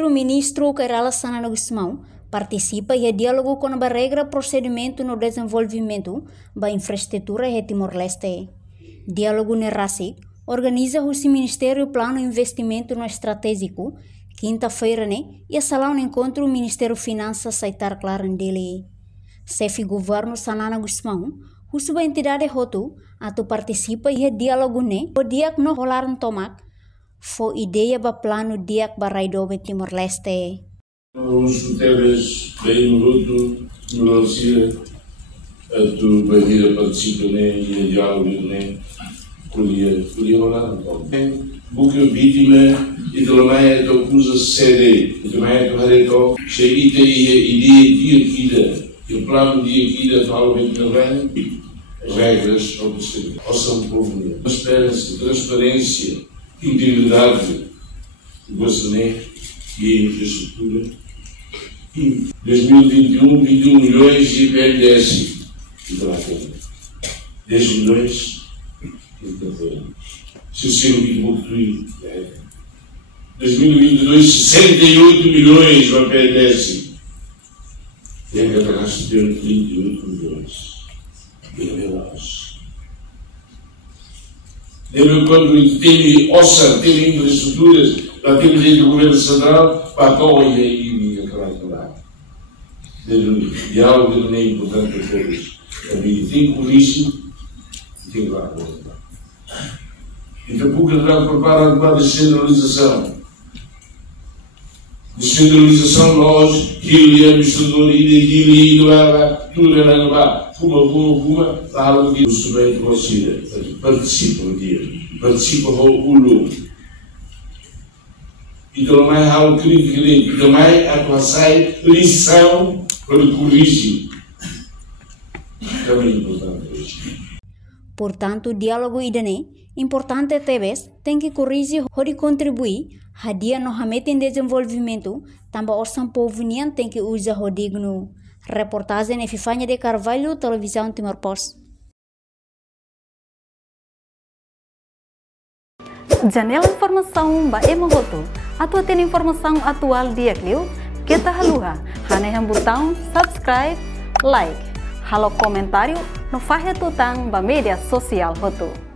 Primeiro-Ministro Kairala Sanana Gusmão participa e diálogo com a regra procedimento no desenvolvimento da infraestrutura em Timor-Leste. Diálogo NERASIC organiza o Ministério Plano Investimento no Estratégico, quinta-feira, e a sala um encontro o Ministério Finanças Saitar Clarandele. Chefe Governo Sanana Gusmão, a entidade Roto, atu participa e diálogo o dia que não rolaram tomac, foi ideia para plano dia que baraidobe Timor-Leste. Os temas bem no Roto, no Lancia, atu bahira participa e diálogo podia rolar então. Buku vítima e também a coisa séria, e também a correto, cheguei a ideia dia que o plano dia que fala bem também, regras ao procedimento, ao São Povo, transparência, integridade, governo e infraestrutura. 2021, 21 milhões de IPNDS, e pela frente. 10 milhões, se o senhor me concluir, 2022, 68 milhões para o IPNDS. E a Catarraça deu 38 milhões. Lembra quando tem OSA, tem infraestruturas, para ter dentro do governo central, para a Tóia e acabar de lá. O diálogo é importante para todos. A vida tem corrigir e tem que lá. E tampouco haverá preparar uma descentralização. Descentralização, nós, que ele é administrador e ele é tudo é lá, fuma, fala que o instrumento considera, participa o dia, participa o lume. E também há o crítico, e também a atuação, lição para corrigir. Também é importante hoje. Portanto, o diálogo idane, importante TVs, tem que corrigir e contribuir, a dia no em desenvolvimento, também o São Povo tem que usar o digno. Reportagem Efifânia de Carvalho, Televisão Timor-Poste. Janela Informação ba Emogoto. Atua tem informação atual dia Clio. Kita haluha, haneham botão subscribe, like, halo comentário no fahe tutang ba media sosial Hoto.